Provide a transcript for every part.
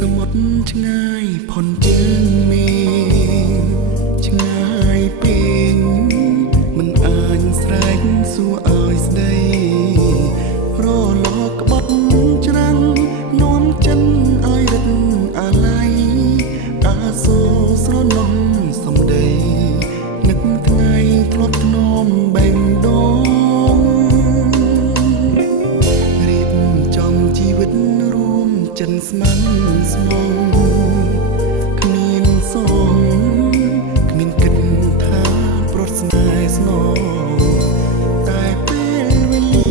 សមុទ្រឆ្ងាយផុនជើងមេឆ្ងាយពេញមិនអាចស្រែកសួរឲ្យស្ដីរលកក្បត់ច្រាំងនាំចិនឲ្យរឹតអាឡ័យអាសូរស្រនំសំដីនឹកថ្ងៃធ្លាប់ធ្នមបែងដងរៀបចំជីវិតរួមចិនស្មានស្មងគ្មានសងគ្មានគិតថាប្រត់ស្នេហ៍ស្នងតែពេលវេលា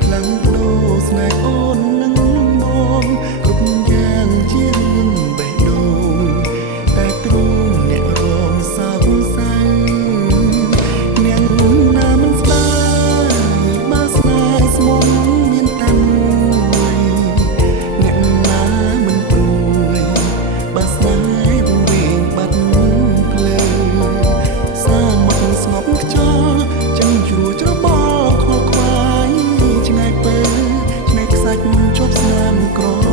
ផ្លាំងប្ដូរស្នេហ៍អូននឹងបងគ្រប់យ៉ាងជារឿងបេះដូងតែទ្រង់អ្នករងសោកសៅអ្នកណាមិនស្ដាយបើស្នេហ៍ស្មងមានតែមួយអ្នកណាមិនព្រួយបើស្នេហ៍វិញបាត់ភ្លើសាមុខស្ងប់ខ្យល់ចឹងយួរច្របល់ខលខ្វាយឆ្ងាយពើឆ្នេរខ្សាច់ជាប់ស្នាមក្រ